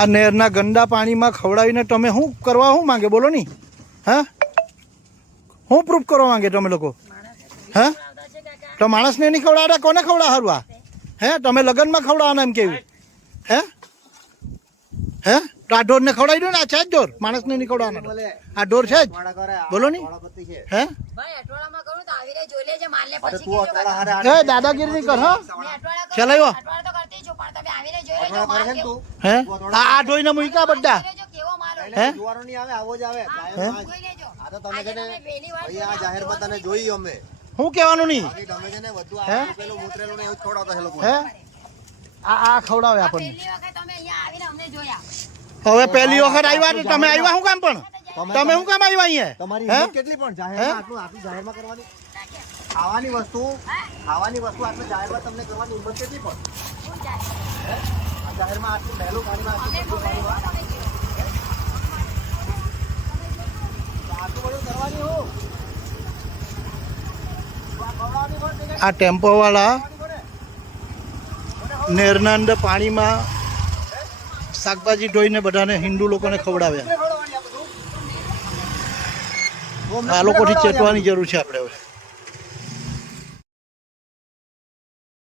આ નહેરના ગંદા પાણીમાં ખવડાવીને તમે શું કરવા શું માંગે? બોલો નહીં હા? શું પ્રૂફ કરવા માંગે તમે લોકો? હા? તો માણસને નહીં ખવડાવતા કોને ખવડા હરવા હે? તમે લગ્નમાં ખવડાવવાના એમ કેવું હે? હે? તો આ ઢોરને ખવડાવી દો ને આ છે જ ઢોર. માણસને નહીં ખવડાવવાના આ ઢોર છે જ. બોલો નહીં હે? હારે દાદાગીરી નહીં કર હા. ચલાવ્યો? હે? આ બધા જોઈ. હે? નહીં આવે આવો જ આવે. હા. આ તો તમે આ જાહેરમાં તને અમે. શું કહેવાનું નહીં? તમે છે બધું આ પેલું મૂતરેલું ને એવું ખવડાવતા છે લોકો. હે? આ આ ખવડાવે આપણને. પહેલી વખત તમે અહીંયા આવીને અમને જોયા. હવે પહેલી વખત આવ્યા તો તમે આવ્યા શું કામ પણ? તમે શું કામ આવ્યા અહીંયા? તમારી હે? કેટલી પણ? જાહેરમાં આટલું આટલું જાહેરમાં કરવાની? ખાવાની વસ્તુ ખાવાની વસ્તુ આટલું જાહેરમાં તમને કરવાની ઉંમર કેટલી પણ? શું આ ટેમ્પો આટલું હું આ ટેમ્પોવાળા ખવડાવવાની અંદર પાણીમાં શાકભાજી ધોઈને બધાને હિન્દુ લોકોને ખવડાવ્યા. આ લોકોથી ચેતવાની જરૂર છે આપણે હવે.